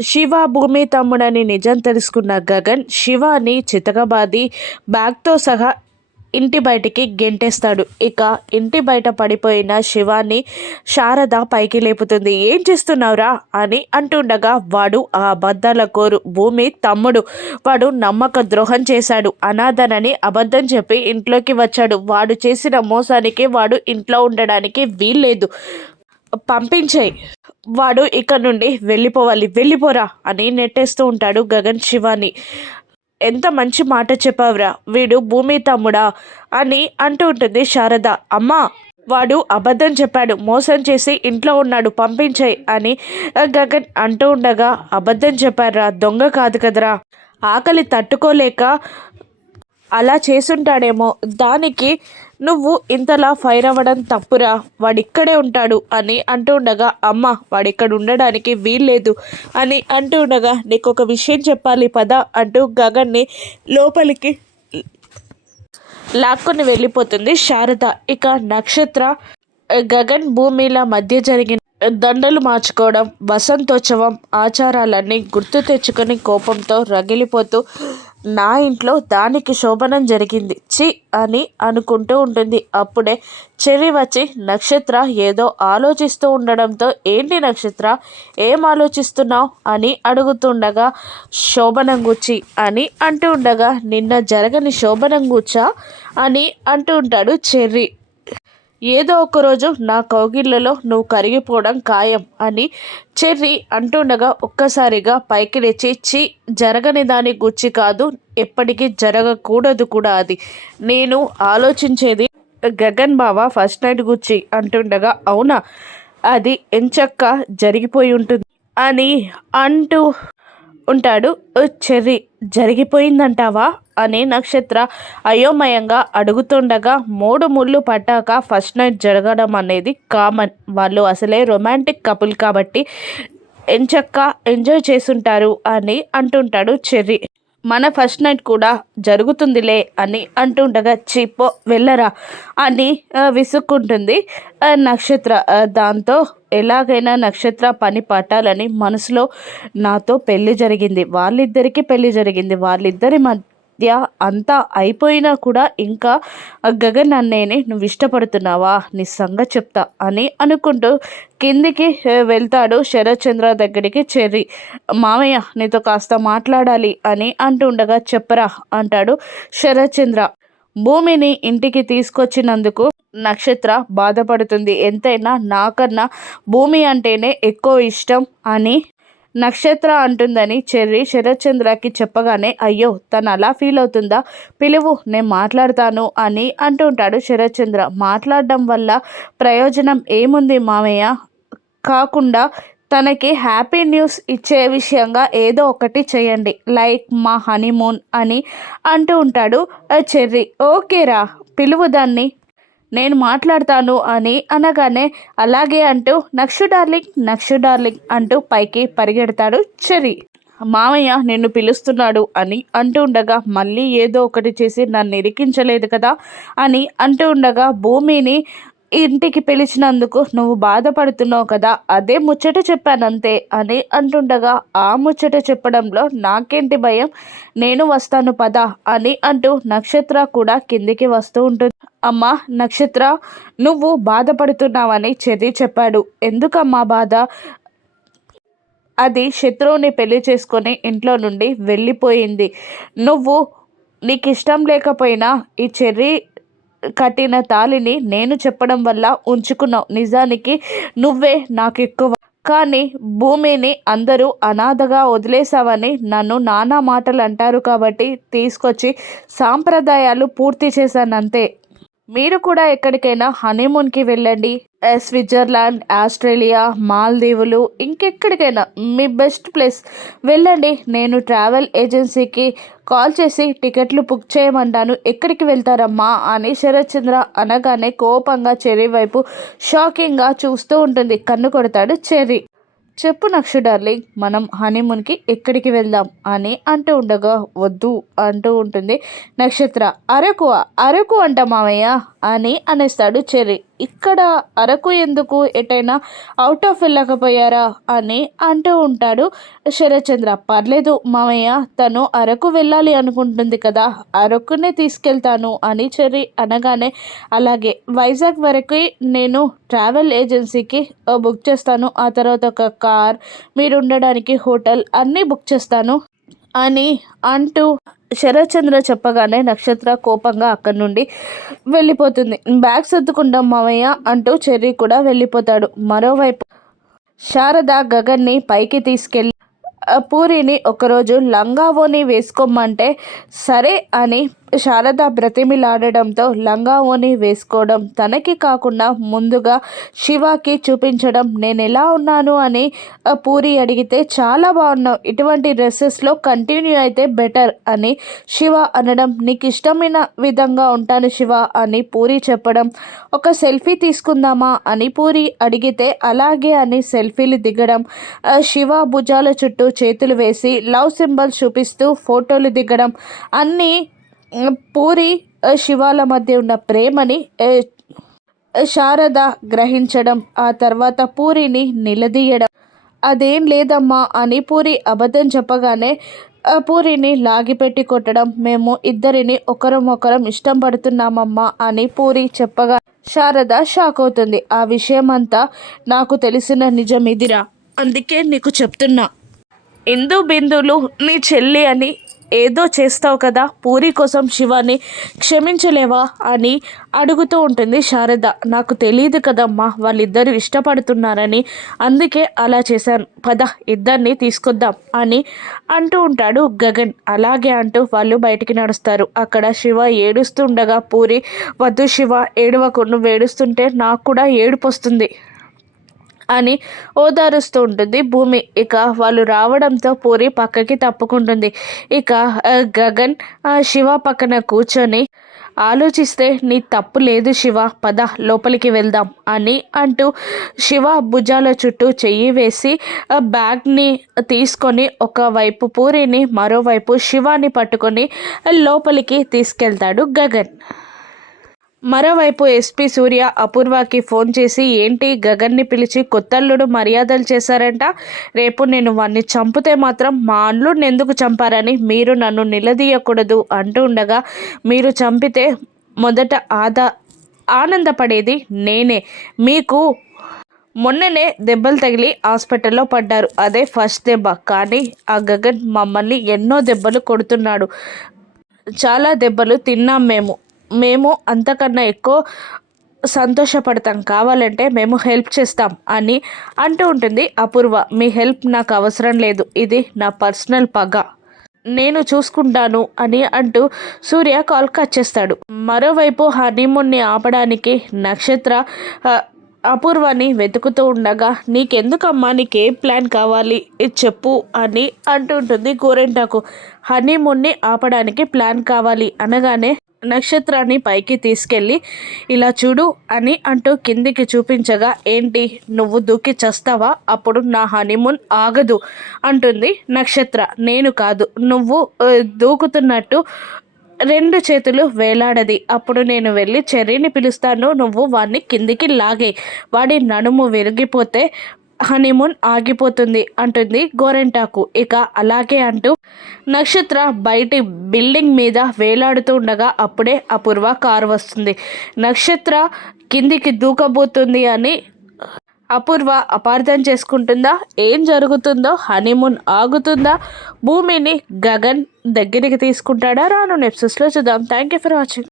శివ భూమి తమ్ముడని నిజం తెలుసుకున్న గగన్ శివాని చితకబాది బ్యాగ్తో సహా ఇంటి బయటికి గెంటేస్తాడు. ఇక ఇంటి బయట పడిపోయిన శివాన్ని శారద పైకి లేపుతుంది. ఏం చేస్తున్నావురా? అని అంటుండగా వాడు ఆ అబద్ధాల కోరు. భూమి తమ్ముడు వాడు నమ్మక ద్రోహం చేశాడు. అనాథనని అబద్ధం చెప్పి ఇంట్లోకి వచ్చాడు. వాడు చేసిన మోసానికి వాడు ఇంట్లో ఉండడానికి వీల్లేదు. పంపించేయి. వాడు ఇక్కడ నుండి వెళ్ళిపోవాలి. వెళ్ళిపోరా అని నెట్టేస్తూ ఉంటాడు గగన్ శివాని. ఎంత మంచి మాట చెప్పావురా. వీడు భూమి తమ్ముడా అని అంటూ ఉంటుంది శారద. అమ్మా వాడు అబద్ధం చెప్పాడు. మోసం చేసి ఇంట్లో ఉన్నాడు. పంపించాయి అని గగన్ అంటూ ఉండగా అబద్ధం చెప్పారా? దొంగ కాదు కదరా. ఆకలి తట్టుకోలేక అలా చేసుంటాడేమో దానికి నువ్వు ఇంతలా ఫైర్ అవ్వడం తప్పురా. వాడిక్కడే ఉంటాడు అని అంటూ ఉండగా అమ్మ వాడిక్కడ ఉండడానికి వీల్లేదు అని అంటూ ఉండగా నీకు ఒక విషయం చెప్పాలి పద అంటూ గగన్ని లోపలికి లాక్కొని వెళ్ళిపోతుంది శారద. ఇక నక్షత్ర గగన్ భూమిల మధ్య జరిగిన దండలు మార్చుకోవడం వసంతోత్సవం ఆచారాలన్నీ గుర్తు తెచ్చుకొని కోపంతో రగిలిపోతూ నా ఇంట్లో దానికి శోభనం జరిగింది. చి అని అనుకుంటూ ఉంటుంది. అప్పుడే చెరి వచ్చి నక్షత్ర ఏదో ఆలోచిస్తూ ఉండడంతో ఏంటి నక్షత్ర? ఏం ఆలోచిస్తున్నావు? అని అడుగుతుండగా శోభనం గుచ్చి అని అంటూ ఉండగా నిన్న జరగని శోభనం గుచ్చా అని అంటూ ఉంటాడు చెర్రి. ఏదో ఒకరోజు నా కౌగిళ్ళలో నువ్వు కరిగిపోవడం ఖాయం అని చెర్రీ అంటుండగా ఒక్కసారిగా పైకి లేచి చి జరగని దాని గుచ్చి కాదు ఎప్పటికీ జరగకూడదు కూడా అది. నేను ఆలోచించేది గగన్ బావ ఫస్ట్ నైట్ గుచ్చి అంటుండగా అవునా? అది ఎంచక్క జరిగిపోయి ఉంటుంది అని అంటూ ఉంటాడు. చెర్రి జరిగిపోయిందంటావా? అని నక్షత్ర అయోమయంగా అడుగుతుండగా మూడు ముళ్ళు పట్టాక ఫస్ట్ నైట్ జరగడం అనేది కామన్. వాళ్ళు అసలే రొమాంటిక్ కపుల్ కాబట్టి ఎంచక్క ఎంజాయ్ చేసుంటారు అని అంటుంటాడు చెర్రి. మన ఫస్ట్ నైట్ కూడా జరుగుతుందిలే అని అంటుండగా చీపో వెళ్ళరా? అని విసుక్కుంటుంది. నక్షత్ర దాంతో ఎలాగైనా నక్షత్ర పని పట్టాలని మనసులో నాతో పెళ్ళి జరిగింది. వాళ్ళిద్దరికీ పెళ్ళి జరిగింది. వాళ్ళిద్దరి మధ్య అంతా అయిపోయినా కూడా ఇంకా గగన్ అన్నయ్యని నువ్వు ఇష్టపడుతున్నావా? నీ సంగ చెప్తా అని అనుకుంటూ కిందికి వెళ్తాడు శరత్చంద్ర దగ్గరికి చెర్రి మామయ్య నీతో కాస్త మాట్లాడాలి అని అంటుండగా చెప్పరా అంటాడు శరత్చంద్ర భూమిని ఇంటికి తీసుకొచ్చినందుకు నక్షత్ర బాధపడుతుంది. ఎంతైనా నాకన్నా భూమి అంటేనే ఎక్కువ ఇష్టం అని నక్షత్ర అంటుందని చెర్రి శరత్చంద్రకి చెప్పగానే అయ్యో తను అలా ఫీల్ అవుతుందా? పిలువు నేను మాట్లాడతాను అని అంటుంటాడు శరత్చంద్ర. మాట్లాడడం వల్ల ప్రయోజనం ఏముంది మామయ్య? కాకుండా తనకి హ్యాపీ న్యూస్ ఇచ్చే విషయంగా ఏదో ఒకటి చేయండి. లైక్ మా హనీమూన్ అని అంటూ ఉంటాడు చెర్రి. ఓకేరా పిలువు దాన్ని. నేను మాట్లాడతాను అని అనగానే అలాగే అంటూ నక్షు డార్లింగ్ నక్షు డార్లింగ్ అంటూ పైకి పరిగెడతాడు చెరి మామయ్య నిన్ను పిలుస్తున్నాడు అని అంటూ ఉండగా మళ్ళీ ఏదో ఒకటి చేసి నన్ను ఇరికించలేదు కదా అని అంటూ ఉండగా భూమిని ఇంటికి పిలిచినందుకు నువ్వు బాధపడుతున్నావు కదా అదే ముచ్చట చెప్పానంతే అని అంటుండగా ఆ ముచ్చట చెప్పడంలో నాకేంటి భయం? నేను వస్తాను పద అని అంటూ నక్షత్ర కూడా కిందికి వస్తూ ఉంటుంది. అమ్మా నక్షత్ర నువ్వు బాధపడుతున్నావని చెర్రి చెప్పాడు. ఎందుకమ్మా బాధ? అది శత్రువుని పెళ్ళి చేసుకొని ఇంట్లో నుండి వెళ్ళిపోయింది. నువ్వు నీకు ఇష్టం లేకపోయినా ఈ చెర్రీ కట్టిన తాలిని నేను చెప్పడం వల్ల ఉంచుకున్నావు. నిజానికి నువ్వే నాకు ఎక్కువ కానీ భూమిని అందరూ అనాథగా వదిలేసావని నన్ను నానా మాటలు అంటారు కాబట్టి తీసుకొచ్చి సాంప్రదాయాలు పూర్తి చేశానంతే. మీరు కూడా ఎక్కడికైనా హనీమూన్కి వెళ్ళండి. స్విట్జర్లాండ్ ఆస్ట్రేలియా మాల్దీవులు ఇంకెక్కడికైనా మీ బెస్ట్ ప్లేస్ వెళ్ళండి. నేను ట్రావెల్ ఏజెన్సీకి కాల్ చేసి టికెట్లు బుక్ చేయమంటాను. ఎక్కడికి వెళ్తారమ్మా అని శరత్చంద్ర అనగానే కోపంగా చెర్రీ వైపు షాకింగ్గా చూస్తూ ఉంటుంది. కన్ను కొడతాడు చెర్రీ. చెప్పు నక్ష డార్లింగ్ మనం హనీమూన్కి ఎక్కడికి వెళ్దాం అని అంటూ ఉండగా వద్దు అంటూ ఉంటుంది నక్షత్ర. అరకు అరకు అంట మామయ్య. అని అనేస్తాడు చెర్రీ. ఇక్కడ అరకు ఎందుకు ఎటైనా అవుట్ ఆఫ్ వెళ్ళకపోయారా అని అంటూ ఉంటాడు శరత్చంద్ర. పర్లేదు మామయ్య తను అరకు వెళ్ళాలి అనుకుంటుంది కదా అరకునే తీసుకెళ్తాను అని చెర్రి అనగానే అలాగే వైజాగ్ వరకు నేను ట్రావెల్ ఏజెన్సీకి బుక్ చేస్తాను. ఆ తర్వాత ఒక కార్ మీరు ఉండడానికి హోటల్ అన్నీ బుక్ చేస్తాను. అని అంటూ శరత్చంద్ర చెప్పగానే నక్షత్ర కోపంగా అక్కడి నుండి వెళ్ళిపోతుంది. బ్యాగ్ సర్దుకుంటాం మావయ్య అంటూ చెర్రీ కూడా వెళ్ళిపోతాడు. మరోవైపు శారద గగన్ని పైకి తీసుకెళ్ళి పూరిని ఒకరోజు లంగావోని వేసుకోమంటే సరే అని శారద బ్రతిమిలాడడంతో లంగావోని వేసుకోవడం తనకి కాకుండా ముందుగా శివకి చూపించడం నేను ఎలా ఉన్నాను అని పూరి అడిగితే చాలా బాగున్నావు. ఇటువంటి డ్రెస్సెస్లో కంటిన్యూ అయితే బెటర్ అని శివ అనడం నీకు ఇష్టమైన విధంగా ఉంటాను శివ అని పూరి చెప్పడం ఒక సెల్ఫీ తీసుకుందామా అని పూరి అడిగితే అలాగే అని సెల్ఫీలు దిగడం శివ భుజాల చుట్టూ చేతులు వేసి లవ్ సింబల్ చూపిస్తూ ఫోటోలు దిగడం అన్నీ పూరి శివాల మధ్య ఉన్న ప్రేమని శారద గ్రహించడం ఆ తర్వాత పూరిని నిలదీయడం. అదేం లేదమ్మా అని పూరి అబద్ధం చెప్పగానే పూరిని లాగిపెట్టి కొట్టడం. మేము ఇద్దరిని ఒకరం ఇష్టం పడుతున్నామమ్మా అని పూరి చెప్పగా శారద షాక్ అవుతుంది. ఆ విషయం అంతా నాకు తెలిసిన నిజం ఇదిరా అందుకే నీకు చెప్తున్నా. ఇందు బిందులు నీ చెల్లి అని ఏదో చేస్తావు కదా పూరి కోసం శివాని క్షమించలేవా అని అడుగుతూ ఉంటుంది శారద. నాకు తెలియదు కదమ్మా వాళ్ళిద్దరూ ఇష్టపడుతున్నారని అందుకే అలా చేశాను. పద ఇద్దరిని తీసుకొద్దాం అని అంటూ ఉంటాడు గగన్. అలాగే అంటూ వాళ్ళు బయటికి నడుస్తారు. అక్కడ శివ ఏడుస్తుండగా పూరి వద్దు శివ ఏడవకు నువ్వు ఏడుస్తుంటే నాకు కూడా ఏడుపు వస్తుంది అని ఓదారుస్తూ ఉంటుంది. భూమి ఇక వాళ్ళు రావడంతో పూరి పక్కకి తప్పుకుంటుంది. ఇక గగన్ శివ పక్కన కూర్చొని ఆలోచిస్తే నీ తప్పు లేదు శివ పద లోపలికి వెళ్దాం అని అంటూ శివ భుజాల చుట్టూ చెయ్యి వేసి బ్యాగ్ని తీసుకొని ఒకవైపు పూరిని మరోవైపు శివాని పట్టుకొని లోపలికి తీసుకెళ్తాడు గగన్. మరోవైపు ఎస్పీ సూర్య అపూర్వకి ఫోన్ చేసి ఏంటి గగన్ని పిలిచి కొత్తల్లుడు మర్యాదలు చేశారంట? రేపు నేను వాణ్ణి చంపితే మాత్రం మా అల్లుడిని ఎందుకు చంపారని మీరు నన్ను నిలదీయకూడదు అంటూ ఉండగా మీరు చంపితే మొదట ఆదా ఆనందపడేది నేనే. మీకు మొన్ననే దెబ్బలు తగిలి హాస్పిటల్లో పడ్డారు. అదే ఫస్ట్ దెబ్బ. కానీ ఆ గగన్ మమ్మల్ని ఎన్నో దెబ్బలు కొడుతున్నాడు. చాలా దెబ్బలు తిన్నాం మేము. మేము అంతకన్నా ఎక్కువ సంతోషపడతాం కావాలంటే మేము హెల్ప్ చేస్తాం అని అంటూ ఉంటుంది అపూర్వ. మీ హెల్ప్ నాకు అవసరం లేదు. ఇది నా పర్సనల్ పగ. నేను చూసుకుంటాను అని అంటూ సూర్య కాల్ కట్ చేస్తాడు. మరోవైపు హనీమూన్ని ఆపడానికి నక్షత్ర అపూర్వాన్ని అపూర్వని వెతుకుతూ ఉండగా నీకెందుకమ్మా? నీకేం ప్లాన్ కావాలి? ఇది చెప్పు అని అంటుంటుంది గోరెంటాకు. హనీమూన్ని ఆపడానికి ప్లాన్ కావాలి అనగానే నక్షత్రాన్ని పైకి తీసుకెళ్ళి ఇలా చూడు అని అంటూ కిందికి చూపించగా ఏంటి నువ్వు దూకి చస్తావా? అప్పుడు నా హనీమూన్ ఆగదు అంటుంది నక్షత్ర. నేను కాదు నువ్వు దూకుతున్నట్టు రెండు చేతులు వేలాడది. అప్పుడు నేను వెళ్ళి చెర్రీని పిలుస్తాను. నువ్వు వాడిని కిందికి లాగే. వాడి నడుము విరిగిపోతే హనీమూన్ ఆగిపోతుంది అంటుంది గోరెంటాకు. ఇక అలాగే అంటూ నక్షత్ర బయటి బిల్డింగ్ మీద వేలాడుతూ ఉండగా అప్పుడే అపూర్వ కారు వస్తుంది. నక్షత్ర కిందికి దూకబోతుంది అని అపూర్వ అపార్థం చేసుకుంటుందా? ఏం జరుగుతుందో? హనీమూన్ ఆగుతుందా? భూమిని గగన్ దగ్గరికి తీసుకుంటాడా? రాను నెప్సెస్లో చూద్దాం. Thank you for watching.